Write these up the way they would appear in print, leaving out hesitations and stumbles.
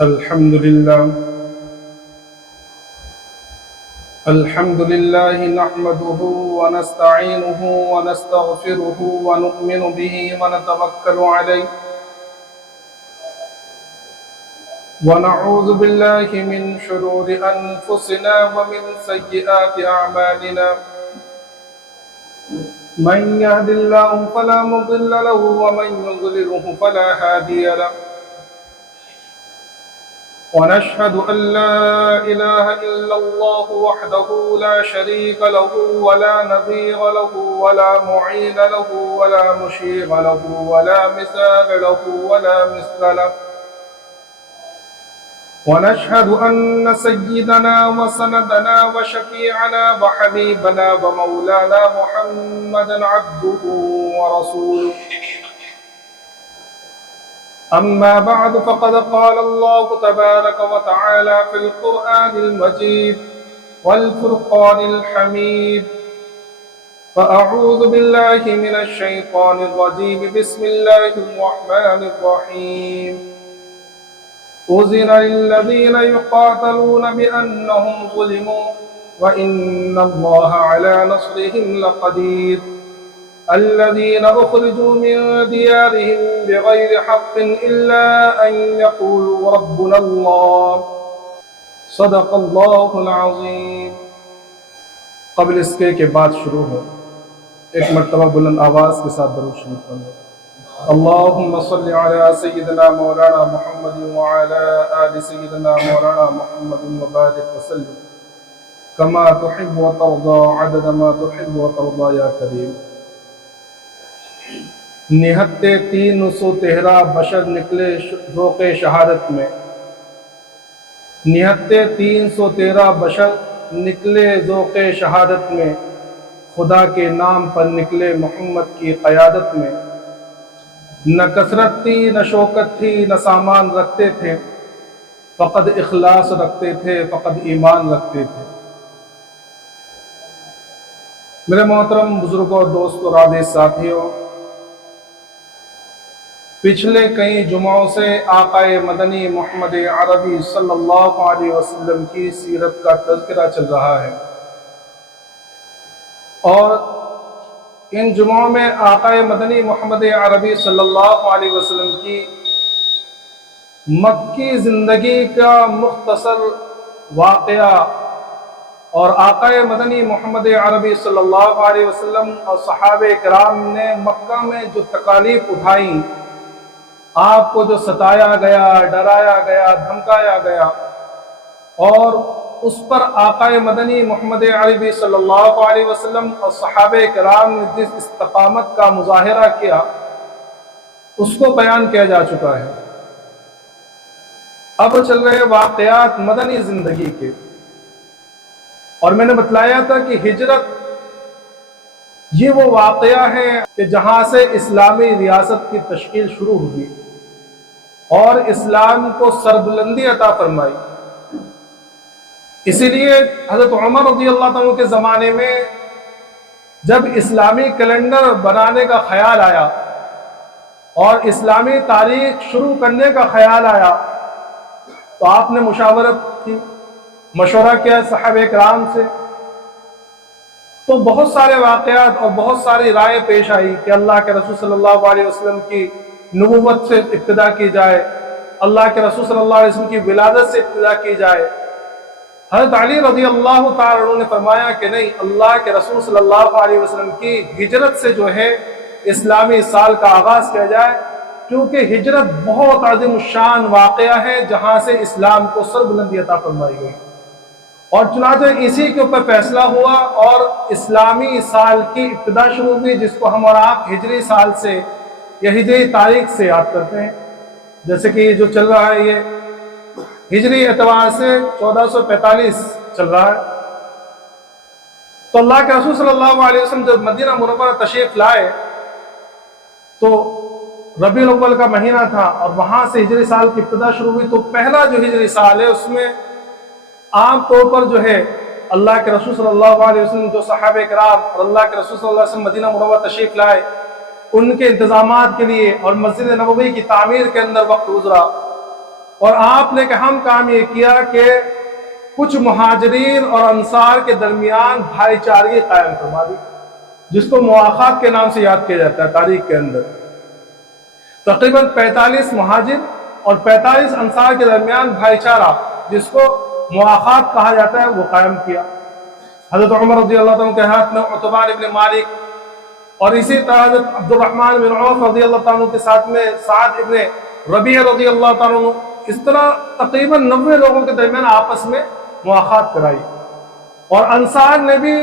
الحمد لله نحمده ونستعينه ونستغفره ونؤمن به ونتوكل عليه ونعوذ بالله من شرور أنفسنا ومن سيئات أعمالنا من يهد الله فلا مضل له ومن يضلله فلا هادي له ونشهد أن لا إله إلا الله وحده لا شريك له ولا نظير له ولا معين له ولا مشير له ولا مثال له ولا مثل له ونشهد أن سيدنا وسندنا وشفيعنا وحبيبنا ومولانا محمدا عبده ورسوله أما بعد فقد قال الله تبارك وتعالى في القرآن المجيد والفرقان الحميد فأعوذ بالله من الشيطان الرجيم بسم الله الرحمن الرحيم أذن للذين يقاتلون بأنهم ظلموا وإن الله على نصرهم لقدير الذين أخرجوا من ديارهم بغير حق إلا أن يقولوا ربنا الله صدق الله العظيم۔ قبل اس کے بعد شروع ہو ایک مرتبہ بلند آواز کے ساتھ درود شریف پڑھو۔ اللهم صل على سيدنا مولانا محمد وعلى آل سيدنا مولانا محمد وبارك وسلم كما تحب وترضى عدد ما تحب وترضى يا كريم۔ نہتے 313 بشر نکلے ذوق شہادت میں، نہتے 313 بشر نکلے ذوق شہادت میں، خدا کے نام پر نکلے محمد کی قیادت میں، نہ کثرت تھی نہ شوکت تھی نہ سامان رکھتے تھے، فقط اخلاص رکھتے تھے، فقط ایمان رکھتے تھے۔ میرے محترم بزرگوں، دوستوں، عزیز ساتھیوں، پچھلے کئی جمعوں سے آقا مدنی محمد عربی صلی اللہ علیہ وسلم کی سیرت کا تذکرہ چل رہا ہے، اور ان جمعوں میں آقا مدنی محمد عربی صلی اللہ علیہ وسلم کی مکی زندگی کا مختصر واقعہ اور آقا مدنی محمد عربی صلی اللہ علیہ وسلم اور صحابہ کرام نے مکہ میں جو تکالیف اٹھائیں، آپ کو جو ستایا گیا، ڈرایا گیا، دھمکایا گیا، اور اس پر آقا مدنی محمد عربی صلی اللہ علیہ وسلم اور صحابہ کرام نے جس استقامت کا مظاہرہ کیا، اس کو بیان کیا جا چکا ہے۔ اب چل رہے واقعات مدنی زندگی کے، اور میں نے بتلایا تھا کہ ہجرت یہ وہ واقعہ ہے کہ جہاں سے اسلامی ریاست کی تشکیل شروع ہوئی اور اسلام کو سربلندی عطا فرمائی۔ اسی لیے حضرت عمر رضی اللہ عنہ کے زمانے میں جب اسلامی کیلنڈر بنانے کا خیال آیا اور اسلامی تاریخ شروع کرنے کا خیال آیا تو آپ نے مشاورت کی، مشورہ کیا صحابہ کرام سے، تو بہت سارے واقعات اور بہت ساری رائے پیش آئی کہ اللہ کے رسول صلی اللہ علیہ وسلم کی نبوت سے ابتدا کی جائے، اللہ کے رسول صلی اللہ علیہ وسلم کی ولادت سے ابتدا کی جائے۔ حضرت علی رضی اللہ تعالی عنہ نے فرمایا کہ نہیں، اللہ کے رسول صلی اللہ علیہ وسلم کی ہجرت سے جو ہے اسلامی سال کا آغاز کیا جائے، کیونکہ ہجرت بہت عظیم الشان واقعہ ہے جہاں سے اسلام کو سربلندی عطا فرمائی گئی، اور چنانچہ اسی کے اوپر فیصلہ ہوا اور اسلامی سال کی ابتدا شروع ہوئی، جس کو ہم اور آپ ہجری سال سے یا ہجری تاریخ سے یاد کرتے ہیں۔ جیسے کہ یہ جو چل رہا ہے یہ ہجری اعتبار سے 1445 چل رہا ہے، تو اللہ کے رسول صلی اللہ علیہ وسلم جب مدینہ منورہ تشریف لائے تو ربیع الاول کا مہینہ تھا، اور وہاں سے ہجری سال کی ابتدا شروع ہوئی۔ تو پہلا جو ہجری سال ہے اس میں عام طور پر جو ہے اللہ کے رسول صلی اللہ علیہ وسلم جو صحابہ کرام اور اللہ کے رسول صلی اللہ علیہ وسلم مدینہ منورہ تشریف لائے، ان کے انتظامات کے لیے اور مسجد نبوی کی تعمیر کے اندر وقت گزرا، اور آپ نے کہ ہم کام یہ کیا کہ کچھ مہاجرین اور انصار کے درمیان بھائی چارگی قائم کروا دی، جس کو مواخات کے نام سے یاد کیا جاتا ہے تاریخ کے اندر۔ تقریباً 45 مہاجر اور 45 انصار کے درمیان بھائی چارہ، جس کو مواخات کہا جاتا ہے، وہ قائم کیا۔ حضرت عمر رضی اللہ عنہ کے ہاتھ میں عتبان ابن مالک، اور اسی طرح حضرت عبد الرحمن بن عوف رضی اللہ عنہ کے ساتھ میں سعد ابن ربیع رضی اللہ عنہ، اس طرح تقریباً 90 لوگوں کے درمیان آپس میں مواخات کرائی۔ اور انصار نے بھی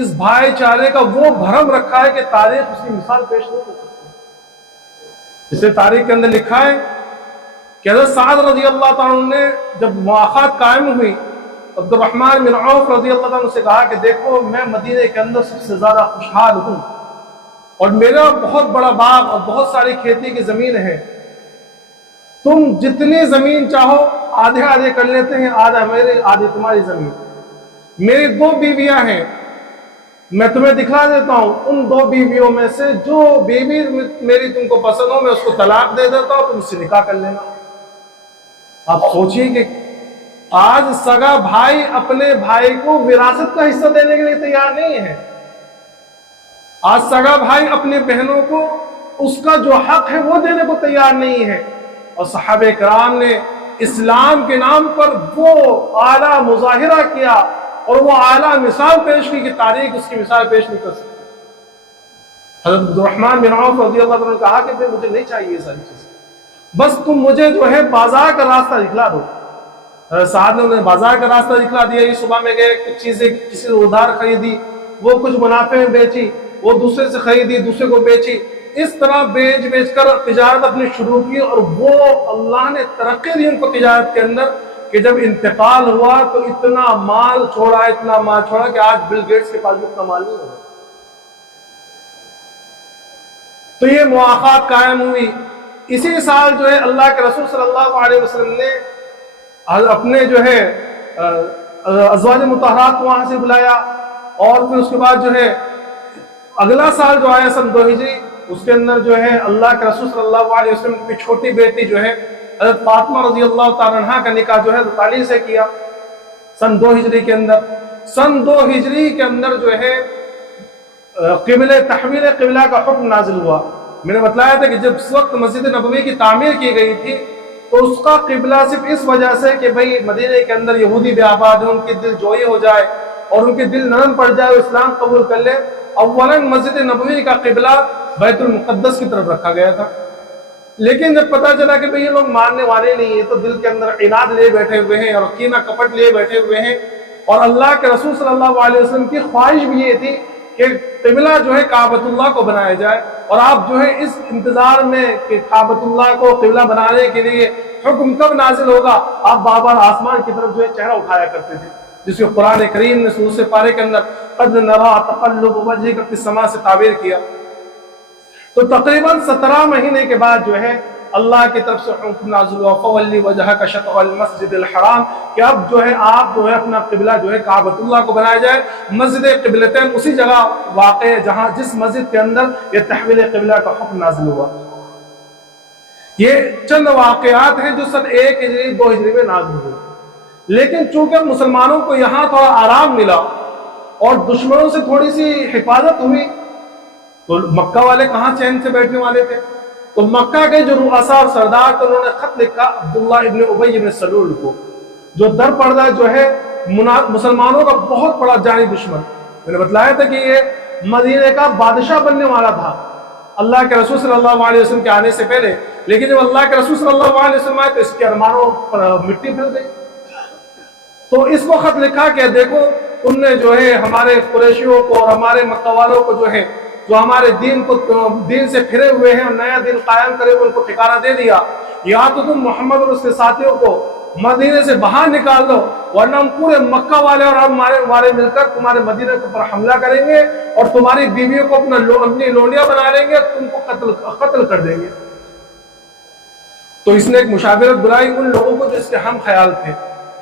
اس بھائی چارے کا وہ بھرم رکھا ہے کہ تاریخ اس کی مثال پیش نہیں کر سکتی۔ اسے تاریخ کے اندر لکھا ہے کہ حضرت سعد رضی اللہ عنہ نے جب مواخات قائم ہوئی، عبد الرحمن بن عوف رضی اللہ عنہ سے کہا کہ دیکھو میں مدینے کے اندر سب سے زیادہ خوشحال ہوں، اور میرا بہت بڑا باغ اور بہت ساری کھیتی کی زمین ہے، تم جتنی زمین چاہو آدھے آدھے کر لیتے ہیں، آدھا میرے آدھی تمہاری زمین۔ میری 2 بیویاں ہیں، میں تمہیں دکھلا دیتا ہوں، ان 2 بیویوں میں سے جو بیوی میری تم کو پسند ہو میں اس کو طلاق دے دیتا ہوں، تم اس سے نکاح کر لینا۔ آپ سوچئے کہ آج سگا بھائی اپنے بھائی کو وراثت کا حصہ دینے کے لیے تیار نہیں ہے۔ آج سگا بھائی اپنی بہنوں کو اس کا جو حق ہے وہ دینے کو تیار نہیں ہے۔ اور صحابہ کرام نے اسلام کے نام پر وہ اعلیٰ مظاہرہ کیا اور وہ اعلیٰ مثال پیش کی کہ تاریخ اس کی مثال پیش نہیں کر سکتی۔ حضرت عبد الرحمن بن عوف رضی اللہ عنہ نے کہا کہ مجھے نہیں چاہیے یہ ساری چیزیں، بس تم مجھے جو ہے بازار کا راستہ دکھلا دو۔ سعد نے انہیں بازار کا راستہ دکھلا دیا۔ یہ صبح میں گئے، کچھ چیزیں کسی نے ادھار خریدی، وہ کچھ منافع میں بیچی، وہ دوسرے سے خریدی، دوسرے کو بیچی، اس طرح بیچ کر تجارت اپنی شروع کی۔ اور وہ اللہ نے ترقی دی ان کو تجارت کے اندر کہ جب انتقال ہوا تو اتنا مال چھوڑا کہ آج بل گیٹس کے پاس بھی اتنا مال نہیں ہوگا۔ تو یہ مواخات قائم ہوئی۔ اسی سال جو ہے اللہ کے رسول صلی اللہ علیہ وسلم نے اپنے جو ہے ازواج مطہرات کو وہاں سے بلایا، اور پھر اس کے بعد جو ہے اگلا سال جو آیا سن 2 ہجری، اس کے اندر جو ہے اللہ کے رسول صلی اللہ علیہ وسلم کی چھوٹی بیٹی جو ہے حضرت فاطمہ رضی اللہ تعالیٰ عنہ کا نکاح جو ہے حضرت علی سے کیا سن 2 ہجری کے اندر۔ سن 2 ہجری کے اندر جو ہے تحویل قبلہ کا حکم نازل ہوا۔ میں نے بتلایا تھا کہ جب اس وقت مسجد نبوی کی تعمیر کی گئی تھی تو اس کا قبلہ صرف اس وجہ سے کہ بھئی مدینے کے اندر یہودی بھی آباد ہیں، ان کے دل جوئی ہو جائے اور ان کے دل نرم پڑ جائے، اسلام قبول کر لے۔ اولاً مسجد نبوی کا قبلہ بیت المقدس کی طرف رکھا گیا تھا، لیکن جب پتا چلا کہ بھئی یہ لوگ ماننے والے نہیں ہیں تو دل کے اندر عناد لیے بیٹھے ہوئے ہیں اور کینہ کپٹ لیے بیٹھے ہوئے ہیں۔ اور اللہ کے رسول صلی اللہ علیہ وسلم کی خواہش بھی یہ تھی کہ قبلہ جو ہے کعبۃ اللہ کو بنایا جائے، اور آپ جو ہے اس انتظار میں کہ کعبۃ اللہ کو قبلہ بنانے کے لیے حکم کب نازل ہوگا، آپ بار بار آسمان کی طرف جو ہے چہرہ اٹھایا کرتے تھے، جس کو قرآن کریم نے سورۃ پارے کے اندر قد نرا تقلب وجهك فی السماء سے تعبیر کیا۔ تو تقریباً 17 مہینے کے بعد جو ہے اللہ کی طرف سے حکم نازل ہوا فولی وجہک شطر المسجد الحرام، کہ اب جو ہے آپ جو ہے اپنا قبلہ جو ہے کعبۃ اللہ کو بنایا جائے۔ مسجد قبلتین اسی جگہ واقع ہے جہاں جس مسجد کے اندر یہ تحویل قبلہ کا حکم نازل ہوا۔ یہ چند واقعات ہیں جو سن 1 ہجری 2 ہجری میں نازل ہوئے، لیکن چونکہ مسلمانوں کو یہاں تھوڑا آرام ملا اور دشمنوں سے تھوڑی سی حفاظت ہوئی تو مکہ والے کہاں چین سے بیٹھنے والے تھے، تو مکہ کے جو رؤساء اور سردار تھے انہوں نے خط لکھا عبداللہ ابن ابی ابن سلول کو، جو در پردہ جو ہے مسلمانوں کا بہت بڑا جانی دشمن۔ میں نے بتلایا تھا کہ یہ مدینے کا بادشاہ بننے والا تھا اللہ کے رسول صلی اللہ علیہ وسلم کے آنے سے پہلے، لیکن جب اللہ کے رسول صلی اللہ علیہ وسلم آئے تو اس کے ارمانوں پر مٹی پھر گئی۔ تو اس کو خط لکھا کہ دیکھو تم نے جو ہے ہمارے قریشیوں کو اور ہمارے مکہ والوں کو جو ہے جو ہمارے دین سے پھرے ہوئے ہیں اور نیا دین قائم کرے ان کو ٹھکانہ دے دیا، یا تو تم محمد اور اس کے ساتھیوں کو مدینے سے باہر نکال دو، ورنہ ہم پورے مکہ والے اور ہمارے مل کر تمہارے مدینے کے اوپر حملہ کریں گے اور تمہاری بیویوں کو اپنی لونڈیاں بنا لیں گے، تم کو قتل کر دیں گے۔ تو اس نے ایک مشاورت بلائی ان لوگوں کو جس کے ہم خیال تھے،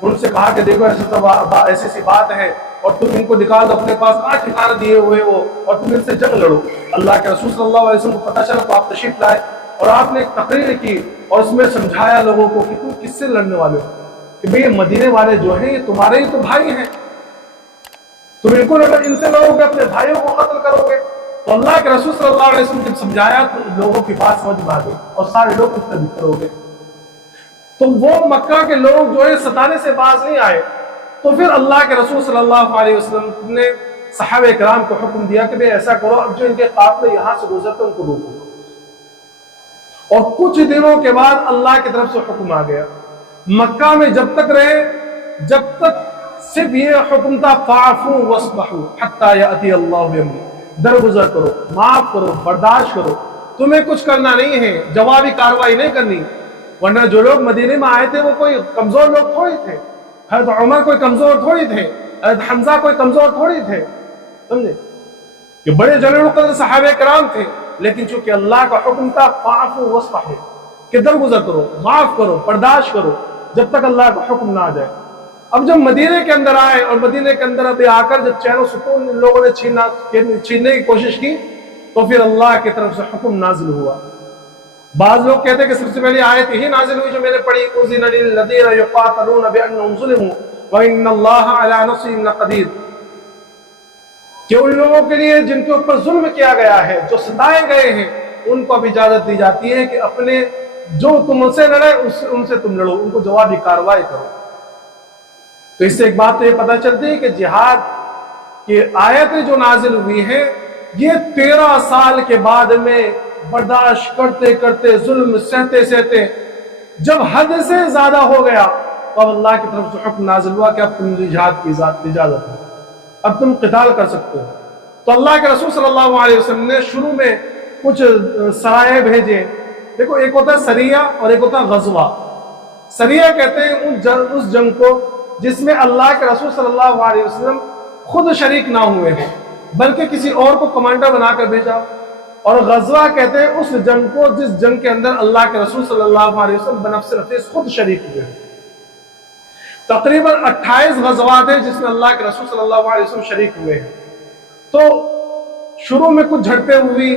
ان سے کہا کہ دیکھو ایسی سی بات ہے اور تم ان کو نکال دو، اپنے پاس کہاں ٹھکانہ دیے ہوئے ہو اور تم ان سے جنگ لڑو۔ اللہ کے رسول صلی اللہ علیہ وسلم کو پتہ چلا تو آپ تشریف لائے اور آپ نے ایک تقریر کی اور اس میں سمجھایا لوگوں کو کہ تم کس سے لڑنے والے ہو، کہ بھئی مدینے والے جو ہیں یہ تمہارے ہی تو بھائی ہیں، تو بالکل اگر ان سے لڑو گے اپنے بھائیوں کو قتل کرو گے۔ تو اللہ کے رسول صلی اللہ علیہ وسلم جب سمجھایا تو لوگوں کی بات سمجھ میں آ گئی اور سارے لوگ اس طرح کرو گے۔ تو وہ مکہ کے لوگ جو ہے ستانے سے باز نہیں آئے، تو پھر اللہ کے رسول صلی اللہ علیہ وسلم نے صحابہ کرام کو حکم دیا کہ بھئی ایسا کرو، اب جو ان کے قافلے یہاں سے گزرتے ان کو روکو۔ اور کچھ دنوں کے بعد اللہ کی طرف سے حکم آ گیا، مکہ میں جب تک رہے جب تک صرف یہ حکم تھا فاعفوا واصفحوا حتی یأتی اللہ بامرہ، درگزر کرو، معاف کرو، برداشت کرو، تمہیں کچھ کرنا نہیں ہے، جوابی کارروائی نہیں کرنی۔ ورنہ جو لوگ مدینے میں آئے تھے وہ کوئی کمزور لوگ تھوڑی تھے، حضرت عمر کوئی کمزور تھوڑی تھے، حضرت حمزہ کوئی کمزور تھوڑی تھے، سمجھے کہ بڑے جلیل القدر صحابہ کرام تھے، لیکن چونکہ اللہ کا حکم تھا فاعفوا واصفحوا کہ درگزر کرو، معاف کرو، برداشت کرو جب تک اللہ کا حکم نہ آ جائے۔ اب جب مدینے کے اندر آئے اور مدینے کے اندر ابھی آ کر جب چین و سکون لوگوں نے چھیننے کی کوشش کی تو پھر اللہ کی طرف سے حکم نازل ہوا۔ بعض لوگ کہتے ہیں کہ سب سے پہلی آیت یہی نازل ہوئی جو میں نے پڑھی، اذن للذین یقاتلون بانہم ظلموا وان اللہ علی نصرہم لقدیر، کہ ان لوگوں کے لیے جن کے اوپر ظلم کیا گیا ہے، جو ستائے گئے ہیں، ان کو اب اجازت دی جاتی ہے کہ اپنے جو تم ان سے لڑے ان سے تم لڑو، ان کو جوابی کارروائی کرو۔ تو اس سے ایک بات تو یہ پتہ چلتی ہے کہ جہاد کی آیتیں جو نازل ہوئی ہیں یہ 13 سال کے بعد میں برداشت کرتے کرتے ظلم سہتے سہتے جب حد سے زیادہ ہو گیا تو اب اللہ کی طرف سے حکم نازل ہوا کہ اب تم جہاد کی اجازت ہے، اب تم قتال کر سکتے ہو۔ تو اللہ کے رسول صلی اللہ علیہ وسلم نے شروع میں کچھ سرائے بھیجے۔ دیکھو ایک ہوتا ہے سریہ اور ایک ہوتا ہے غزوہ۔ سریہ کہتے ہیں اس جنگ کو جس میں اللہ کے رسول صلی اللہ علیہ وسلم خود شریک نہ ہوئے ہیں بلکہ کسی اور کو کمانڈر بنا کر بھیجا، اور غزوہ کہتے ہیں اس جنگ کو جس جنگ کے اندر اللہ کے رسول صلی اللہ علیہ وسلم بنفس نفیس خود شریک ہوئے ہیں۔ تقریباً 28 غزوات ہیں جس میں اللہ کے رسول صلی اللہ علیہ وسلم شریک ہوئے ہیں۔ تو شروع میں کچھ جھڑپیں ہوئی،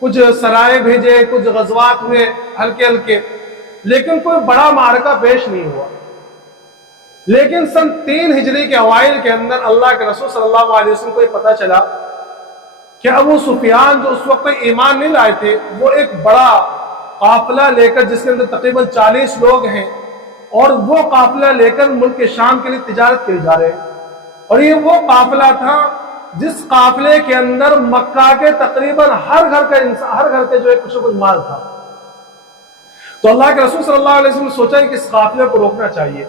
کچھ سرائے بھیجے، کچھ غزوات ہوئے ہلکے ہلکے، لیکن کوئی بڑا معرکہ پیش نہیں ہوا۔ لیکن سن 3 ہجری کے اوائل کے اندر اللہ کے رسول صلی اللہ علیہ وسلم کو یہ پتہ چلا کہ ابو سفیان جو اس وقت ایمان نہیں لائے تھے وہ ایک بڑا قافلہ لے کر، جس کے اندر تقریباً 40 لوگ ہیں، اور وہ قافلہ لے کر ملک شام کے لیے تجارت کے لیے جا رہے ہیں۔ اور یہ وہ قافلہ تھا جس قافلے کے اندر مکہ کے تقریباً ہر گھر کے جو ہے کچھ نہ کچھ مال تھا۔ تو اللہ کے رسول صلی اللہ علیہ وسلم نے سوچا کہ اس قافلے کو روکنا چاہیے،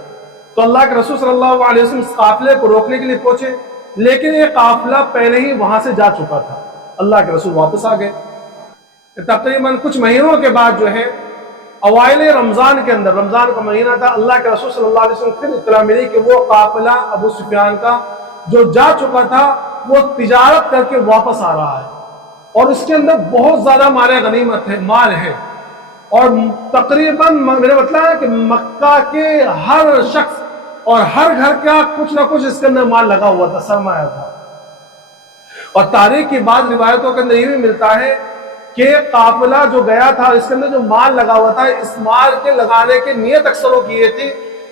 تو اللہ کے رسول صلی اللہ علیہ وسلم اس قافلے کو روکنے کے لیے پہنچے، لیکن یہ قافلہ پہلے ہی وہاں سے جا چکا تھا۔ اللہ کے رسول واپس آ گئے۔ تقریباً کچھ مہینوں کے بعد جو ہے اوائل رمضان کے اندر، رمضان کا مہینہ تھا، اللہ کے رسول صلی اللہ علیہ وسلم پھر اطلاع ملی کہ وہ قافلہ ابو سفیان کا جو جا چکا تھا وہ تجارت کر کے واپس آ رہا ہے، اور اس کے اندر بہت زیادہ مال غنیمت ہے، مال ہے، اور تقریباً میرا مطلب ہے کہ مکہ کے ہر شخص اور ہر گھر کا کچھ نہ کچھ اس کے اندر مال لگا ہوا تھا، سرمایہ تھا۔ اور تاریخ کی بعض روایتوں کے اندر یہ بھی ملتا ہے کہ قافلہ جو گیا تھا اس کے اندر جو مال لگا ہوا تھا، اس مال کے لگانے کی نیت اکثروں کی یہ تھی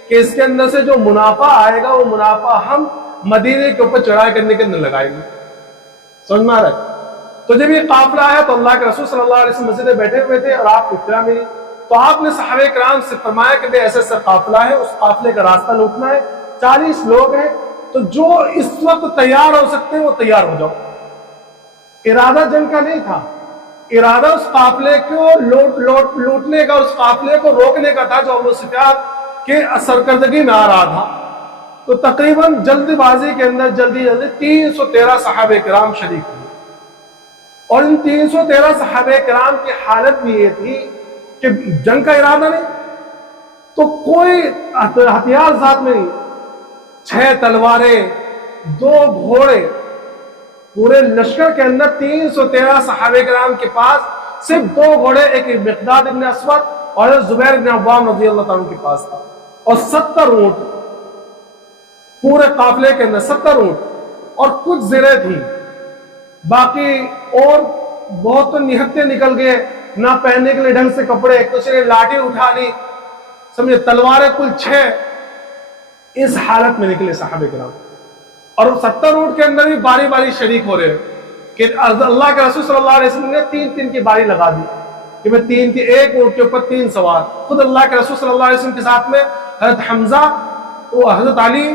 کہ اس کے اندر سے جو منافع آئے گا وہ منافع ہم مدینے کے اوپر چڑھائی کرنے کے اندر لگائیں گے۔ سمجھ میں آ رہا ہے؟ تو جب یہ قافلہ آیا تو اللہ کے رسول صلی اللہ علیہ وسلم مسجد میں بیٹھے ہوئے تھے اور آپ کو اطلاع ملی، تو آپ نے صحابہ کرام سے فرمایا کہ بھئی ایسا قافلہ ہے، اس قافلے کا راستہ لوٹنا ہے، 40 لوگ ہیں، تو جو اس وقت تیار ہو سکتے ہیں وہ تیار ہو جاؤ۔ ارادہ جنگ کا نہیں تھا، ارادہ اس قافلے کو لوٹنے کا، اس قافلے کو روکنے کا تھا جو ابو سفیان کے سرکردگی میں آ رہا تھا۔ تو تقریباً جلدی بازی کے اندر جلدی 313 صحابہ کرام شریک ہوئے، اور ان 313 صحابہ کرام کی حالت بھی یہ تھی کہ جنگ کا ارادہ نہیں، تو کوئی ہتھیار ساتھ میں نہیں، 6 تلواریں، 2 گھوڑے، پورے لشکر کے اندر 313 صحابہ کرام کے پاس صرف 2 گھوڑے، ایک مقداد ابن اسود اور زبیر ابن عوام رضی اللہ تعالیٰ کے پاس تھا، اور 70 اونٹ پورے قافلے کے اندر، 70 اونٹ، اور کچھ زریں تھیں، باقی اور بہت نہتے نکل گئے، نہ پہننے کے لیے ڈھنگ سے کپڑے، کسی نے لاٹھی اٹھا لی، سمجھے تلواریں کل 6، اس حالت میں نکلے صحابہ کرام. اور 70 اونٹ کے اندر بھی باری باری شریک ہو رہے ہیں کہ اللہ کے رسول صلی اللہ علیہ وسلم نے 3 کی باری لگا دی کہ میں 3 کی، ایک اونٹ کے اوپر 3 سوار. خود اللہ کے رسول صلی اللہ علیہ وسلم کے ساتھ میں حضرت حمزہ، وہ حضرت علی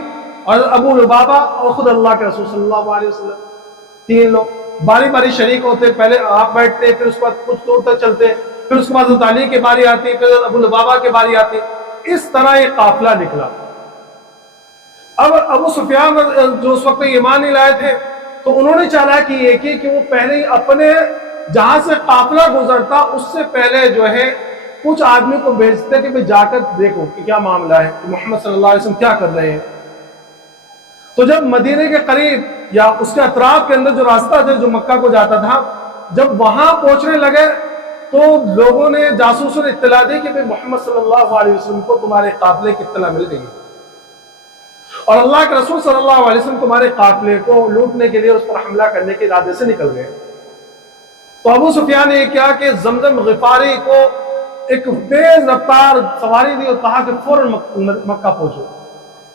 اور ابو لبابہ اور خود اللہ کے رسول صلی اللہ علیہ وسلم، 3 لوگ باری باری شریک ہوتے. پہلے آپ بیٹھتے، پھر اس کے بعد کچھ دور تک چلتے، پھر اس کے بعد حضرت علی کی باری آتی، پھر ابو لبابہ کی باری آتی. اس طرح یہ قافلہ نکلا. اب ابو سفیان جو اس وقت ایمان نہیں لائے تھے، تو انہوں نے چالاکی یہ کی کہ وہ پہلے ہی اپنے جہاں سے قافلہ گزرتا اس سے پہلے جو ہے کچھ آدمی کو بھیجتے کہ جا کر دیکھو کہ کیا معاملہ ہے، کہ محمد صلی اللہ علیہ وسلم کیا کر رہے ہیں. تو جب مدینے کے قریب یا اس کے اطراف کے اندر جو راستہ تھا جو مکہ کو جاتا تھا، جب وہاں پہنچنے لگے تو لوگوں نے، جاسوسوں نے اطلاع دی کہ محمد صلی اللہ علیہ وسلم کو تمہارے قافلے کی اطلاع مل گئی اور اللہ کے رسول صلی اللہ علیہ وسلم تمہارے قافلے کو لوٹنے کے لیے، اس پر حملہ کرنے کے ارادے سے نکل گئے. تو ابو سفیان نے کیا کہ زمزم غفاری کو ایک تیز رفتار سواری دی اور کہا کہ فوراً مکہ پہنچو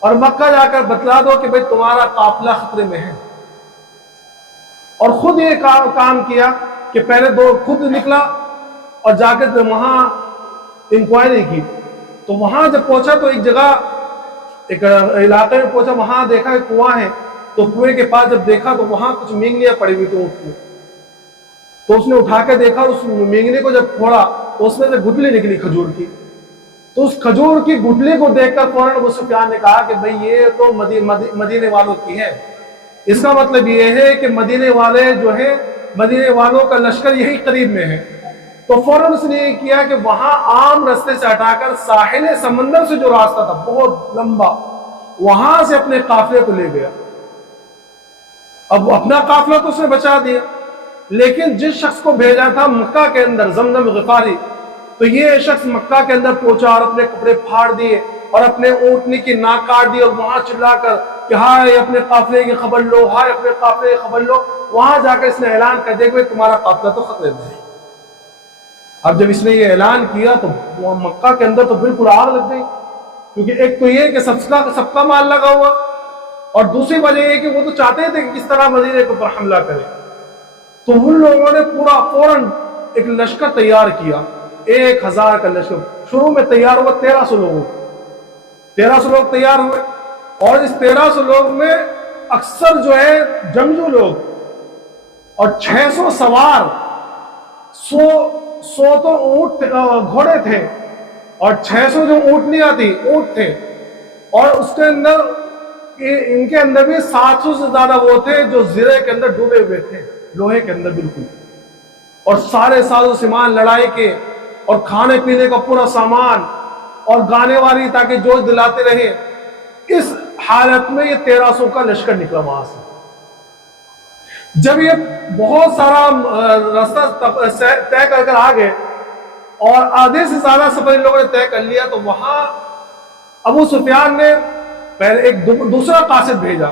اور مکہ جا کر بتلا دو کہ بھئی تمہارا قافلہ خطرے میں ہے. اور خود یہ کام کیا کہ پہلے خود نکلا اور جا کر وہاں انکوائری کی. تو وہاں جب پہنچا تو ایک جگہ، ایک علاقے میں پہنچا، وہاں دیکھا کہ کنواں ہے. تو کنویں کے پاس جب دیکھا تو وہاں کچھ مینگنیاں پڑی ہوئی تھیں اونٹ میں. تو اس نے اٹھا کے دیکھا، اس مینگنے کو جب کھولا تو اس میں سے گٹلی نکلی کھجور کی. تو اس کھجور کی گٹلی کو دیکھ کر فوراً ابو سفیان نے کہا کہ بھئی یہ تو مدینے والوں کی ہے. اس کا مطلب یہ ہے کہ مدینے والے جو ہے، مدینے والوں کا لشکر یہی قریب میں ہے. تو فوراً اس نے یہ کیا کہ وہاں عام راستے سے ہٹا کر ساحل سمندر سے جو راستہ تھا بہت لمبا، وہاں سے اپنے قافلے کو لے گیا. اب اپنا قافلہ تو اس نے بچا دیا، لیکن جس شخص کو بھیجا تھا مکہ کے اندر، زمزم غفاری، تو یہ شخص مکہ کے اندر پہنچا اور اپنے کپڑے پھاڑ دیے اور اپنے اونٹنی کی ناک کاٹ دی اور وہاں چلا کر کہ ہائے اپنے قافلے کی خبر لو، ہائے اپنے قافلے کی خبر لو. وہاں جا کر اس نے اعلان کر دیا کہ تمہارا قافلہ تو خطرے میں ہے. اب جب اس نے یہ اعلان کیا تو مکہ کے اندر تو بالکل آگ لگ گئی، کیونکہ ایک تو یہ کہ سب کا مال لگا ہوا، اور دوسری وجہ یہ کہ وہ تو چاہتے تھے کہ کس طرح مدینے کے اوپر حملہ کرے. تو ان لوگوں نے پورا فوراً ایک لشکر تیار کیا، 1000 کا لشکر. شروع میں تیار ہوا 1300 لوگوں، 1300 لوگ تیار ہوئے. اور اس 1300 لوگ میں اکثر جو ہے جنگجو لوگ اور 600 سوار، 100 تو اونٹ گھوڑے تھے اور 600 جو اونٹنیاں تھی اونٹ تھے. اور اس کے اندر ان کے اندر بھی 700 سے زیادہ وہ تھے جو زرے کے اندر ڈوبے ہوئے تھے، لوہے کے اندر بالکل. اور سارے ساز و سامان لڑائی کے اور کھانے پینے کا پورا سامان اور گانے والی تاکہ جوش دلاتے رہے. اس حالت میں یہ 1300 کا لشکر نکلا وہاں سے. جب یہ بہت سارا راستہ طے کر کر آ گئے اور آدھے سے زیادہ سفر ان لوگوں نے طے کر لیا، تو وہاں ابو سفیان نے پہلے ایک دوسرا قاصد بھیجا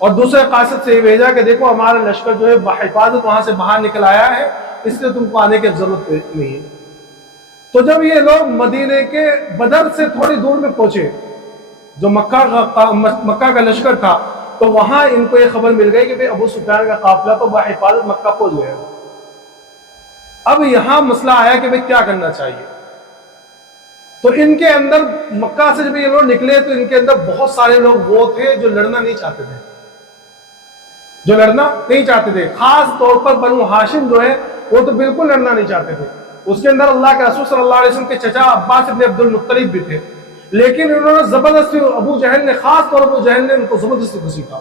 اور دوسرے قاصد سے یہ بھیجا کہ دیکھو ہمارا لشکر جو ہے بحفاظت وہاں سے باہر نکل آیا ہے، اس لیے تم کو آنے کی ضرورت نہیں ہے. تو جب یہ لوگ مدینے کے بدر سے تھوڑی دور میں پہنچے، جو مکہ کا لشکر تھا، تو وہاں ان کو یہ خبر مل گئی کہ ابو سفیان کا قافلہ تو بحفاظت مکہ پہنچ گیا. اب یہاں مسئلہ آیا کہ کیا کرنا چاہیے. تو ان کے اندر مکہ سے جب یہ لوگ نکلے تو ان کے اندر بہت سارے لوگ وہ تھے جو لڑنا نہیں چاہتے تھے، خاص طور پر بنو ہاشم جو ہے وہ تو بالکل لڑنا نہیں چاہتے تھے. اس کے اندر اللہ کے رسول صلی اللہ علیہ وسلم کے چچا عباس ابن عبد المطلب بھی تھے، لیکن انہوں نے زبردستی، ابو جہل نے، خاص طور پر ابو جہل نے ان کو زبردستی گھسیٹا.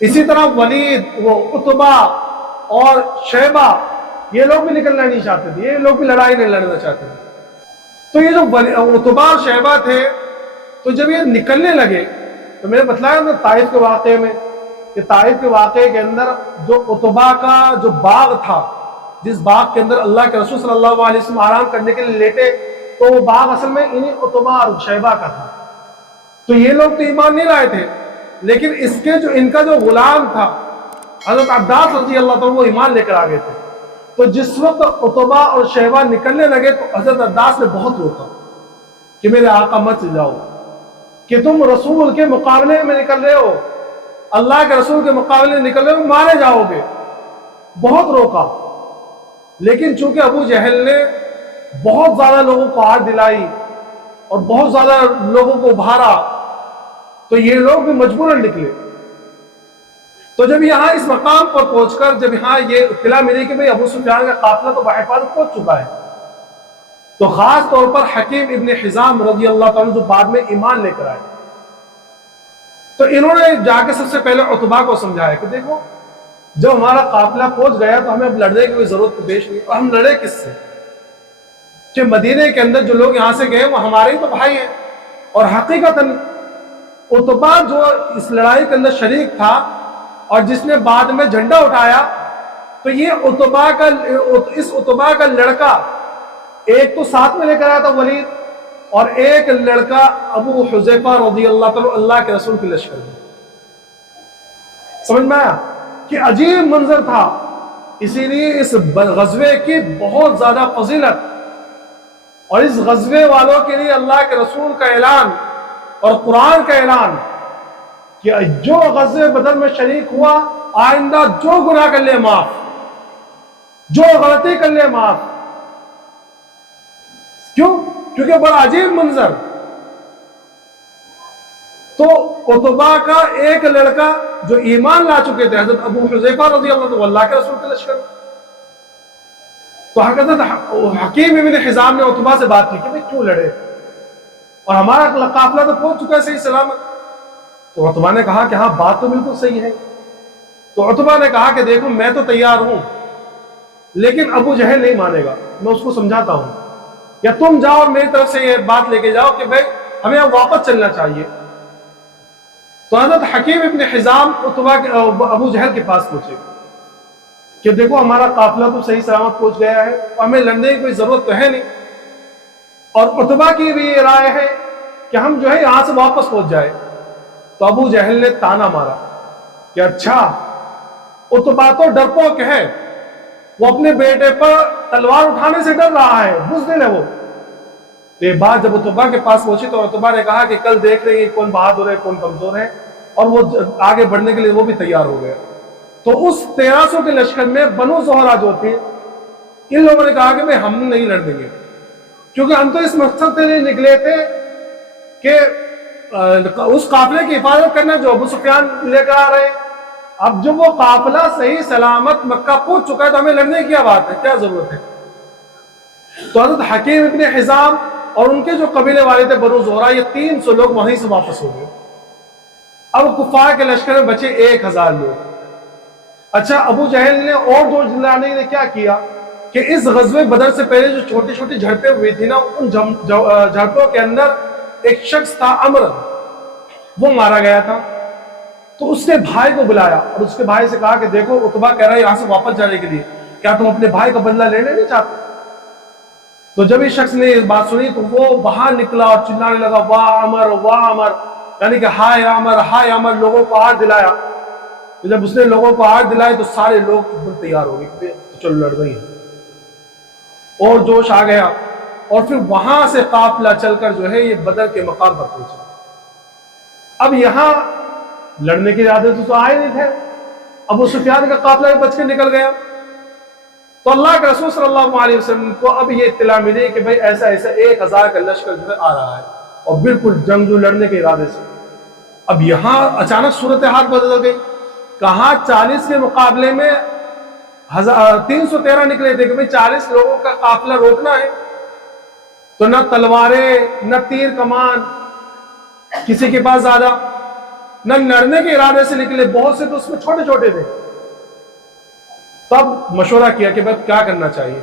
اسی طرح ولید، وہ عتبہ اور شیبہ، یہ لوگ بھی نکلنا نہیں چاہتے تھے، یہ لوگ بھی لڑائی نہیں لڑنا چاہتے تھے. تو یہ جو عتبہ اور شیبہ تھے، تو جب یہ نکلنے لگے تو میں نے بتلایا نا طائف کے واقعے میں کہ طائف کے واقعے کے اندر جو عتبہ کا جو باغ تھا، جس باغ کے اندر اللہ کے رسول صلی اللہ علیہ وسلم آرام کرنے کے لیے لیٹے، تو وہ باغ اصل میں انہی عتبہ اور شیبہ کا تھا. تو یہ لوگ تو ایمان نہیں لائے تھے، لیکن ان کا جو غلام تھا حضرت عباس رضی اللہ عنہ، وہ ایمان لے کر آ گئے تھے. تو جس وقت عتبہ اور شیبہ نکلنے لگے تو حضرت عباس نے بہت روکا کہ میرے آقا مت جاؤ، کہ تم رسول کے مقابلے میں نکل رہے ہو، اللہ کے رسول کے مقابلے میں نکل رہے ہو، مارے جاؤ گے، بہت روکا۔ لیکن چونکہ ابو جہل نے بہت زیادہ لوگوں کو آڑ دلائی اور بہت زیادہ لوگوں کو ابھارا تو یہ لوگ بھی مجبوراً نکلے۔ تو جب یہاں اس مقام پر پہنچ کر جب یہاں یہ اطلاع ملی کہ بھئی ابو سفیان کا قافلہ تو بحفاظت پہنچ چکا ہے، تو خاص طور پر حکیم ابن حزام رضی اللہ عنہ جو بعد میں ایمان لے کر آئے، تو انہوں نے جا کے سب سے پہلے عتبہ کو سمجھایا کہ دیکھو جب ہمارا قافلہ پہنچ گیا تو ہمیں اب لڑنے کی کوئی ضرورت پیش نہیں، اور ہم لڑے کس سے؟ کہ مدینے کے اندر جو لوگ یہاں سے گئے وہ ہمارے ہی تو بھائی ہیں، اور حقیقتاً عتبہ جو اس لڑائی کے اندر شریک تھا اور جس نے بعد میں جھنڈا اٹھایا، تو یہ اس عتبہ کا لڑکا ایک تو ساتھ میں لے کر آیا تھا ولید، اور ایک لڑکا ابو حذیفہ رضی اللہ تعالی اللہ کے رسول کی لشکر میں۔ سمجھ میں آیا کہ عجیب منظر تھا، اسی لیے اس غزوے کی بہت زیادہ فضیلت، اور اس غزوے والوں کے لیے اللہ کے رسول کا اعلان اور قرآن کا اعلان کہ جو غزوے بدر میں شریک ہوا آئندہ جو گناہ کر لے معاف، جو غلطی کر لے معاف۔ کیوں؟ کیونکہ بڑا عجیب منظر، تو عتبہ کا ایک لڑکا جو ایمان لا چکے تھے حضرت ابو حذیفہ رضی اللہ عنہ اللہ کے رسول کے لشکر، تو حضرت حکیم ابن حزام نے عتبہ سے بات کی کہ بھئی کیوں لڑے، اور ہمارا قافلہ تو پہنچ چکا ہے صحیح سلامت۔ تو عتبہ نے کہا کہ ہاں بات تو بالکل صحیح ہے۔ تو عتبہ نے کہا کہ دیکھو میں تو تیار ہوں لیکن ابو جہل نہیں مانے گا، میں اس کو سمجھاتا ہوں، یا تم جاؤ اور میری طرف سے یہ بات لے کے جاؤ کہ بھئی ہمیں اب واپس چلنا چاہیے۔ تو حضرت حکیم ابن حزام عتبہ کے ابو جہل کے پاس پہنچے کہ دیکھو ہمارا قافلہ تو صحیح سلامت پہنچ گیا ہے، ہمیں لڑنے کی کوئی ضرورت تو ہے نہیں، اور عتبہ کی بھی یہ رائے ہے کہ ہم جو ہے یہاں سے واپس پہنچ جائے۔ تو ابو جہل نے تانا مارا کہ اچھا عتبہ تو ڈرپوک ہے، وہ اپنے بیٹے پر تلوار اٹھانے سے ڈر رہا ہے، بزدل ہے وہ۔ یہ بات جب عتبہ کے پاس پہنچی تو عتبہ نے کہا کہ کل دیکھ رہے ہیں کون بہادر ہے کون کمزور ہے، اور وہ آگے بڑھنے کے لیے وہ بھی تیار ہو گیا۔ تو اس 1300 کے لشکر میں بنو زہرہ جو تھے، ان لوگوں نے کہا کہ بھئی ہم نہیں لڑیں گے، کیونکہ ہم تو اس مقصد سے نہیں نکلے تھے کہ اس قافلے کی حفاظت کرنا جو ابو سفیان لے کر آ رہے ہیں۔ اب جب وہ قافلہ صحیح سلامت مکہ پہنچ چکا ہے تو ہمیں لڑنے کی کیا بات ہے، کیا ضرورت ہے؟ تو حضرت حکیم ابن حزام اور ان کے جو قبیلے والے تھے بنو زہرہ، یہ 300 لوگ وہیں سے واپس ہو گئے۔ اب کفار کے لشکر میں بچے 1000 لوگ۔ اچھا ابو جہل نے اور جو جلانے نے کیا کیا کہ اس غزوے بدر سے پہلے جو چھوٹی چھوٹی جھڑپیں ہوئی تھی نا، ان جھڑپوں کے اندر ایک شخص تھا عمر، وہ مارا گیا تھا۔ تو اس کے بھائی کو بلایا اور اس کے بھائی سے کہا کہ دیکھو عتبہ کہہ رہا ہے یہاں سے واپس جانے کے لیے، کیا تم اپنے بھائی کا بدلہ لینے نہیں چاہتے؟ تو جب اس شخص نے اس بات سنی تو وہ باہر نکلا اور چلانے لگا واہ عمر واہ عمر، یعنی کہ ہائے عمر ہائے عمر، لوگوں کو آڑ دلایا۔ تو جب اس نے لوگوں کو آڑ دلائی تو سارے لوگ تیار ہو گئے کہ چلو لڑ گئی، اور جوش آ گیا، اور پھر وہاں سے قافلہ چل کر جو ہے یہ بدر کے مقام پر پہنچا۔ اب یہاں لڑنے کے ارادے تو آئے نہیں تھے، ابو سفیان کا قافلہ بچ کے نکل گیا۔ تو اللہ کے رسول صلی اللہ علیہ وسلم کو اب یہ اطلاع ملی کہ بھئی ایسا ایسا 1000 کا لشکر جو ہے آ رہا ہے، اور بالکل جنگجو لڑنے کے ارادے سے۔ اب یہاں اچانک صورتحال بدل گئی، کہاں 40 کے مقابلے میں 313 نکلے تھے کہ بھئی 40 لوگوں کا قافلہ روکنا ہے، تو نہ تلواریں نہ تیر کمان کسی کے پاس زیادہ، نہ لڑنے کے ارادے سے نکلے، بہت سے تو اس میں چھوٹے چھوٹے تھے۔ تب مشورہ کیا کہ بھئی کیا کرنا چاہیے،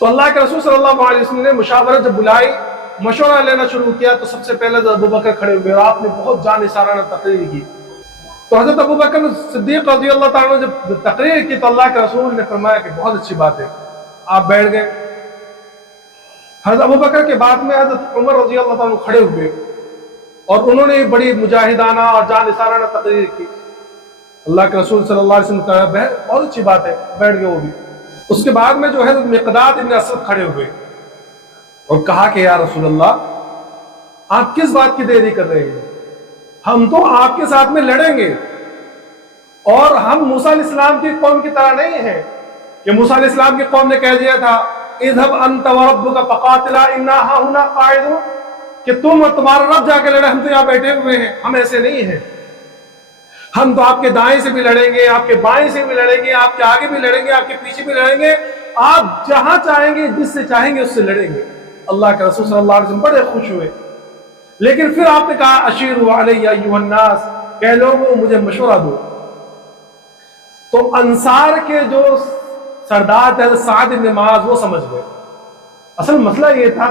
تو اللہ کے رسول صلی اللہ علیہ وسلم نے مشاورت جب بلائی، مشورہ لینا شروع کیا، تو سب سے پہلے ابو بکر کھڑے ہوئے اور آپ نے بہت جانثارانہ تقریر کی۔ تو حضرت ابو بکر صدیق رضی اللہ تعالیٰ نے جب تقریر کی تو اللہ کے رسول نے فرمایا کہ بہت اچھی بات ہے، آپ بیٹھ گئے۔ حضرت ابو بکر کے بعد میں حضرت عمر رضی اللہ تعالیٰ کھڑے ہوئے اور انہوں نے بڑی مجاہدانہ اور جانثارانہ تقریر کی۔ اللہ کے رسول صلی اللہ علیہ وسلم کہا بہت اچھی بات ہے، بیٹھ گئے وہ بھی۔ اس کے بعد میں جو ہے مقداد ابن اسود کھڑے ہوئے اور کہا کہ یا رسول اللہ آپ کس بات کی دیری کر رہے ہیں؟ ہم تو آپ کے ساتھ میں لڑیں گے، اور ہم موسیٰ علیہ السلام کی قوم کی طرح نہیں ہیں کہ موسیٰ علیہ السلام کی قوم نے کہہ دیا تھا اذهب انت وربك فقاتلا انا هنا قاعدون، کہ تم اور تمہارا رب جا کے لڑے، ہم تو یہاں بیٹھے ہوئے ہیں۔ ہم ایسے نہیں ہیں، ہم تو آپ کے دائیں سے بھی لڑیں گے، آپ کے بائیں سے بھی لڑیں گے، آپ کے آگے بھی لڑیں گے، آپ کے پیچھے بھی لڑیں گے، آپ جہاں چاہیں گے جس سے چاہیں گے اس سے لڑیں گے۔ اللہ کے رسول صلی اللہ علیہ وسلم بڑے خوش ہوئے، لیکن پھر آپ نے کہا اشیروا علی ایھا الناس، کہ لوگوں مجھے مشورہ دو۔ تو انصار کے جو سردار تھے سعد بن معاذ وہ سمجھ گئے۔ اصل مسئلہ یہ تھا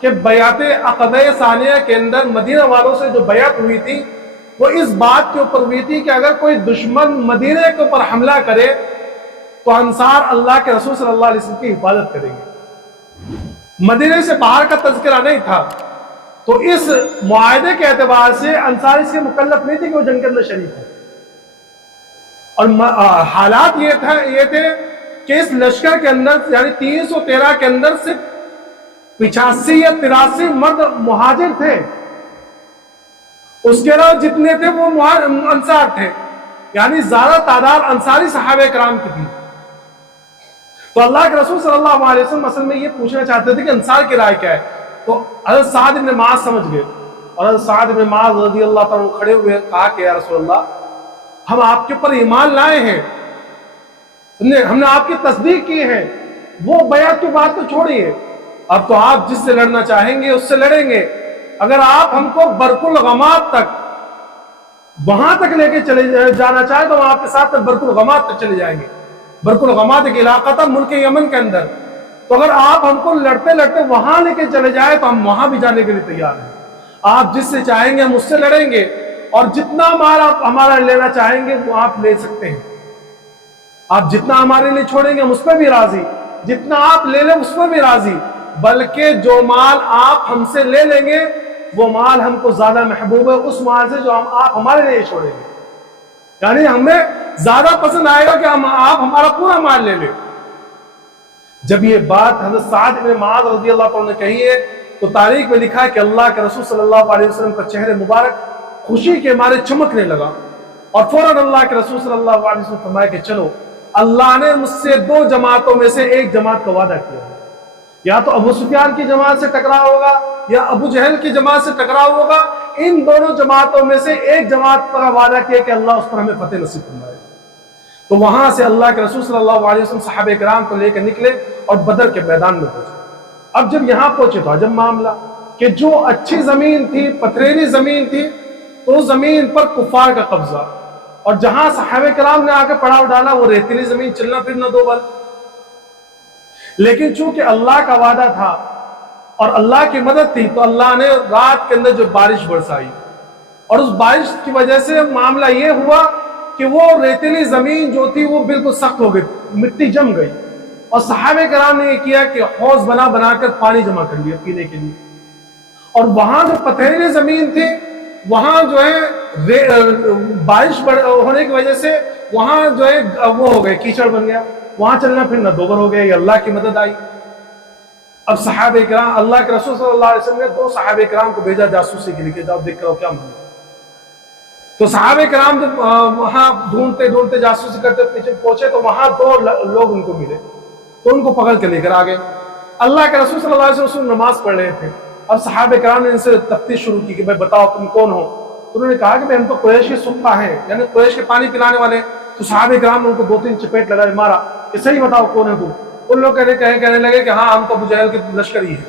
کہ بیعت عقبہ ثانیہ کے اندر مدینہ والوں سے جو بیعت ہوئی تھی وہ اس بات کے اوپر ہوئی تھی کہ اگر کوئی دشمن مدینہ کے اوپر حملہ کرے تو انصار اللہ کے رسول صلی اللہ علیہ وسلم کی حفاظت کریں گے۔ مدینہ سے باہر کا تذکرہ نہیں تھا، تو اس معاہدے کے اعتبار سے انصار اس کے مکلف نہیں تھے کہ وہ جنگ کے اندر شریک ہو۔ اور حالات یہ تھے کہ اس لشکر کے اندر یعنی 313 کے اندر صرف 85 یا 83 مرد مہاجر تھے، اس کے علاوہ جتنے تھے وہ انصار تھے، یعنی زیادہ تعداد انصاری صحابہ کرام کی تھی۔ تو اللہ کے رسول صلی اللہ علیہ وسلم اصل میں یہ پوچھنا چاہتے تھے کہ انصار کی رائے کیا ہے۔ تو حضرت سعد بن معاذ سمجھ گئے، اور حضرت سعد بن معاذ رضی اللہ تعالیٰ کھڑے ہوئے کہا کہ یا رسول اللہ ہم آپ کے اوپر ایمان لائے ہیں، ہم نے آپ کی تصدیق کی ہے، وہ بیعت کی بات تو چھوڑیے، اب تو آپ جس سے لڑنا چاہیں گے اس سے لڑیں گے۔ اگر آپ ہم کو برق الغماد تک وہاں تک لے کے چلے جانا چاہیں تو ہم آپ کے ساتھ برق الغماد تک چلے جائیں گے۔ برق الغماد ایک علاقہ تھا ملک یمن کے اندر، تو اگر آپ ہم کو لڑتے لڑتے وہاں لے کے چلے جائیں تو ہم وہاں بھی جانے کے لیے تیار ہیں۔ آپ جس سے چاہیں گے ہم اس سے لڑیں گے، اور جتنا مال آپ ہمارا لینا چاہیں گے وہ آپ لے سکتے ہیں۔ آپ جتنا ہمارے لیے چھوڑیں گے ہم اس پہ بھی راضی، جتنا آپ لے لیں اس پہ بھی راضی، بلکہ جو مال آپ ہم سے لے لیں گے وہ مال ہم کو زیادہ محبوب ہے اس مال سے جو آپ ہمارے لیے چھوڑیں گے، یعنی ہمیں زیادہ پسند آئے گا کہ آپ ہمارا پورا مال لے لیں۔ جب یہ بات حضرت سعد بن معاذ رضی اللہ عنہ نے کہی ہے تو تاریخ میں لکھا ہے کہ اللہ کے رسول صلی اللہ علیہ وسلم کا چہرہ مبارک خوشی کے مارے چمکنے لگا، اور فوراً اللہ کے رسول صلی اللہ علیہ وسلم فرمایا کہ چلو اللہ نے مجھ سے 2 جماعتوں میں سے ایک جماعت کا وعدہ کیا ہے، یا تو ابو سفیان کی جماعت سے ٹکراؤ ہوگا یا ابو جہل کی جماعت سے ٹکراؤ ہوگا، ان دونوں جماعتوں میں سے ایک جماعت پر وعدہ کیا کہ اللہ اس پر ہمیں فتح نصیب فرمائے۔ تو وہاں سے اللہ کے رسول صلی اللہ علیہ وسلم صحابہ کرام کو لے کر نکلے اور بدر کے میدان میں پہنچے۔ اب جب یہاں پہنچے تو عجب معاملہ کہ جو اچھی زمین تھی، پتھریلی زمین تھی، تو اس زمین پر کفار کا قبضہ، اور جہاں صحابہ کرام نے آ کے پڑاؤ ڈالا وہ ریتیلی زمین، چلنا پھرنا دو بل۔ لیکن چونکہ اللہ کا وعدہ تھا اور اللہ کی مدد تھی تو اللہ نے رات کے اندر جو بارش برسائی، اور اس بارش کی وجہ سے معاملہ یہ ہوا کہ وہ ریتیلی زمین جو تھی وہ بالکل سخت ہو گئی، مٹی جم گئی، اور صحابہ کرام نے یہ کیا کہ حوض بنا کر پانی جمع کر لیا پینے کے لیے۔ اور وہاں جو پتھریلی زمین تھی وہاں جو ہے بارش ہونے کی وجہ سے وہاں جو ہے وہ ہو گئے، کیچڑ بن گیا، وہاں چلنا پھرنا دوبر ہو گیا، یہ اللہ کی مدد آئی۔ اب صحابہ کرام، اللہ کے رسول صلی اللہ علیہ وسلم نے 2 صحابہ کرام کو بھیجا جاسوسی کے لیے کہ جاؤ دیکھ کرو کیا معاملہ۔ تو صحابہ کرام جب وہاں ڈھونڈتے جاسوسی کرتے پیچھے پہنچے تو وہاں 2 لوگ ان کو ملے، تو ان کو پکڑ کے لے کر آگے۔ اللہ کے رسول صلی اللہ علیہ وسلم نماز پڑھ رہے تھے، اور صحابہ کرام نے ان سے تفتیش شروع کی کہ بھائی بتاؤ تم کون ہو؟ تو انہوں نے کہا کہ ہم تو قریش کے سقہ ہیں، یعنی قریش کے پانی پلانے والے۔ تو صحابہ کرام نے ان کو 2-3 چپیٹ لگائے، مارا کہ صحیح بتاؤ کون ہے تم؟ ان لوگ کہنے لگے کہ ہاں ہم تو ابو جہل کے لشکر ہی ہیں۔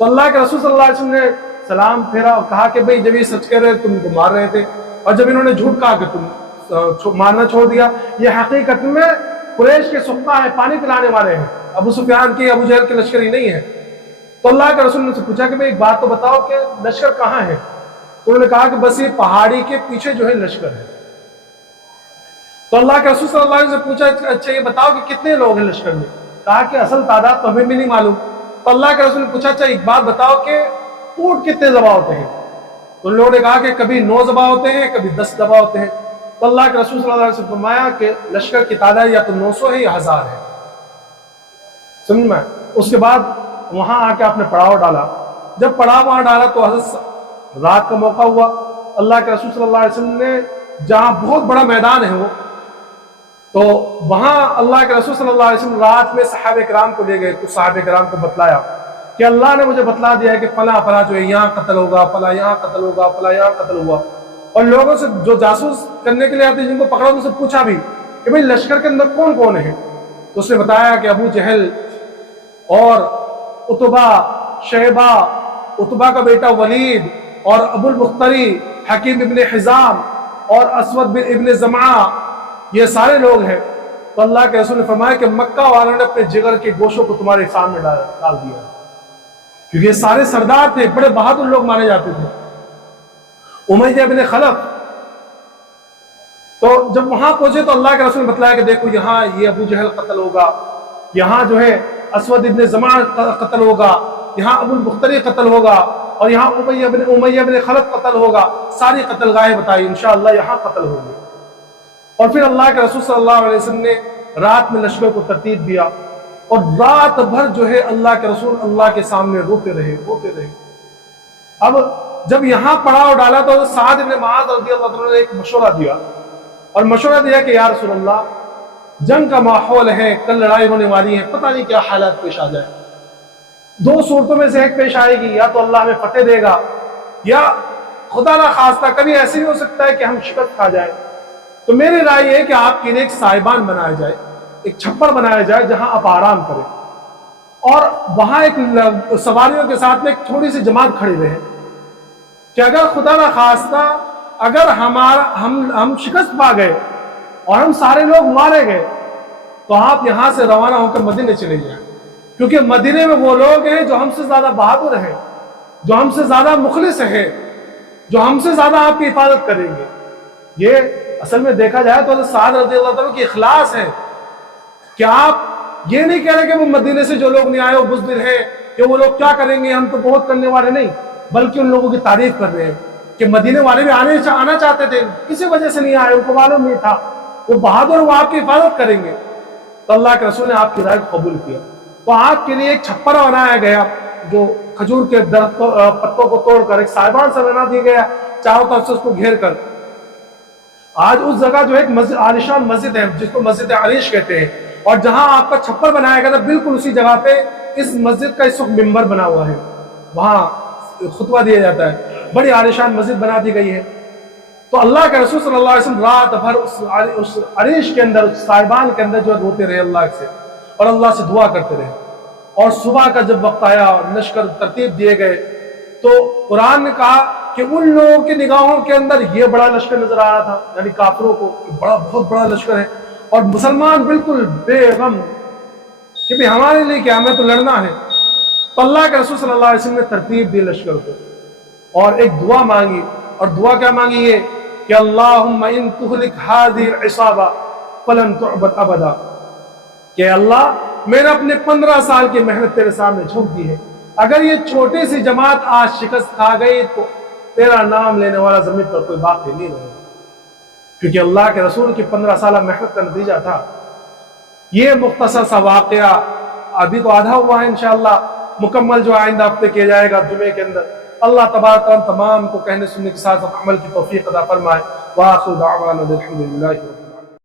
تو اللہ کے رسول صلی اللہ علیہ وسلم نے سلام پھیرا اور کہا کہ بھئی جب یہ سچ کہہ رہے تم کو مار رہے تھے، اور جب انہوں نے جھوٹ کہا کہ تم مارنا چھوڑ دیا، یہ حقیقت میں قریش کے سقہ ہیں، پانی پلانے والے ہیں، ابو سفیان کی ابو جہل کے لشکر ہی نہیں ہے۔ تو اللہ کے رسول نے ان سے پوچھا کہ بھئی ایک بات تو بتاؤ کہ لشکر کہاں ہے؟ تو انہوں نے کہا کہ بس یہ پہاڑی کے پیچھے جو ہے لشکر ہے۔ تو اللہ کے رسول صلی اللہ علیہ وسلم سے پوچھا اچھا یہ بتاؤ کہ کتنے لوگ ہیں لشکر میں؟ کہا کہ اصل تعداد تو ہمیں بھی نہیں معلوم۔ تو اللہ کے رسول نے پوچھا اچھا ایک بات بتاؤ کہ اونٹ کتنے ذبح ہوتے ہیں؟ تو ان لوگوں نے کہا کہ کبھی 9 ذبح ہوتے ہیں، کبھی 10 ذبح ہوتے ہیں۔ تو اللہ کے رسول صلی اللہ علیہ وسلم نے فرمایا کہ لشکر کی تعداد یا تو 900 ہے یا 1000 ہے. سمجھ میں. اس کے بعد وہاں آ کے آپ نے پڑاؤ ڈالا. جب پڑاؤ وہاں ڈالا تو حضرت رات کا موقع ہوا. اللہ کے رسول صلی اللہ علیہ وسلم نے جہاں بہت بڑا میدان ہے وہ، تو وہاں اللہ کے رسول صلی اللہ علیہ وسلم رات میں صحابہ کرام کو لے گئے. تو صحابہ کرام کو بتلایا کہ اللہ نے مجھے بتلا دیا ہے کہ فلاں فلاں جو ہے یہاں قتل ہوگا، فلاں یہاں قتل ہوگا، فلاں یہاں قتل ہوا. اور لوگوں سے جو جاسوس کرنے کے لیے آتے جن کو پکڑا ان سے پوچھا بھی کہ بھئی لشکر کے اندر کون کون ہے. تو اس نے بتایا کہ ابو جہل اور عتبہ، شیبہ، عتبہ کا بیٹا ولید، اور ابو المختری، حکیم ابن حزام، اور اسود ابن زمعہ، یہ سارے لوگ ہیں. تو اللہ کے رسول نے فرمایا کہ مکہ والوں نے اپنے جگر کے گوشوں کو تمہارے سامنے ڈال دیا، کیونکہ یہ سارے سردار تھے، بڑے بہادر لوگ مانے جاتے تھے. امیہ بن خلف. تو جب وہاں پہنچے تو اللہ کے رسول نے بتلایا کہ دیکھو یہاں یہ ابو جہل قتل ہوگا، یہاں جو ہے اسود ابن زمعہ قتل ہوگا، یہاں ابو المختری قتل ہوگا، اور یہاں امیہ بن خلف قتل ہوگا. ساری قتل گاہیں بتائی، انشاءاللہ یہاں قتل ہوگی. اور پھر اللہ کے رسول صلی اللہ علیہ وسلم نے رات میں لشکر کو ترتیب دیا، اور رات بھر جو ہے اللہ کے رسول اللہ کے سامنے روتے رہے. اب جب یہاں پڑاؤ ڈالا تو سعد بن معاذ رضی اللہ عنہ نے ایک مشورہ دیا، اور مشورہ دیا کہ یا رسول اللہ جنگ کا ماحول ہے، کل لڑائی ہونے والی ہے، پتہ نہیں کیا حالات پیش آ جائے. 2 صورتوں میں سے ایک پیش آئے گی، یا تو اللہ ہمیں فتح دے گا، یا خدا نہ خواستہ کبھی ایسے بھی ہو سکتا ہے کہ ہم شکست کھا جائیں. تو میری رائے یہ ہے کہ آپ کے لیے ایک سائبان بنایا جائے، ایک چھپر بنایا جائے جہاں آپ آرام کریں، اور وہاں ایک سواریوں کے ساتھ میں ایک تھوڑی سی جماعت کھڑی رہے کہ اگر خدا نہ خواستہ اگر ہم شکست پا گئے اور ہم سارے لوگ مارے گئے تو آپ یہاں سے روانہ ہو کر مدینے چلے جائیں، کیونکہ مدینے میں وہ لوگ ہیں جو ہم سے زیادہ بہادر ہیں، جو ہم سے زیادہ مخلص ہیں، جو ہم سے زیادہ آپ کی حفاظت کریں گے. یہ اصل میں دیکھا جائے تو سعد رضی اللہ عنہ کی اخلاص ہے کہ آپ یہ نہیں کہہ رہے کہ وہ مدینے سے جو لوگ نہیں آئے وہ بزدل ہیں، کہ وہ لوگ کیا کریں گے، ہم تو بہت کرنے والے نہیں، بلکہ ان لوگوں کی تعریف کر رہے ہیں کہ مدینے والے بھی آنا چاہتے تھے، کسی وجہ سے نہیں آئے، ان کو معلوم نہیں تھا وہ بہادر، وہ آپ کی حفاظت کریں گے. تو اللہ کے رسول نے آپ کی رائے کو قبول کیا. تو آپ کے لیے ایک چھپر بنایا گیا جو کھجور کے درختوں پتوں کو توڑ کر ایک سائبان سے بنا دیا گیا، چاروں طرف سے اس کو گھیر کر. آج اس جگہ جو ایک مسجد عالیشان مسجد ہے جس کو مسجد عریش کہتے ہیں، اور جہاں آپ کا چھپر بنایا گیا تھا بالکل اسی جگہ پہ اس مسجد کا اس وقت ممبر بنا ہوا ہے، وہاں خطبہ دیا جاتا ہے. بڑی عالیشان مسجد بنا دی گئی ہے. تو اللہ کے رسول صلی اللہ علیہ وسلم رات بھر اس عریش کے اندر، اس سائبان کے اندر جو روتے رہے اللہ سے، اور اللہ سے دعا کرتے رہے. اور صبح کا جب وقت آیا اور لشکر ترتیب دیے گئے تو قرآن نے کہا کہ ان لوگوں کی نگاہوں کے اندر یہ بڑا لشکر نظر آ رہا تھا، یعنی کافروں کو بہت بڑا لشکر ہے، اور مسلمان بالکل بے غم کہ بھی ہمارے لیے کیا، ہمیں تو لڑنا ہے. تو اللہ کے رسول صلی اللہ علیہ وسلم نے ترتیب دی لشکر کو، اور ایک دعا مانگی. اور دعا کیا مانگی ہے کہ اللہم ان تہلک ہذہ العصابہ فلن تعبد ابدا، کہ اللہ میں نے اپنے 15 سال کی محنت تیرے سامنے جھونک دی ہے، اگر یہ چھوٹی سی جماعت آج شکست کھا گئی تو تیرا نام لینے والا زمین پر کوئی باقی نہیں رہے. کیونکہ اللہ کے رسول کی 15 سالہ محنت کا نتیجہ تھا. یہ مختصر سا واقعہ ابھی تو آدھا ہوا ہے، انشاءاللہ مکمل جو آئندہ ہفتے کیا جائے گا جمعے کے اندر. اللہ تبارک و تعالیٰ تمام کو کہنے سننے کے ساتھ عمل کی توفیق عطا فرمائے. وآخر دعوانا الحمدللہ.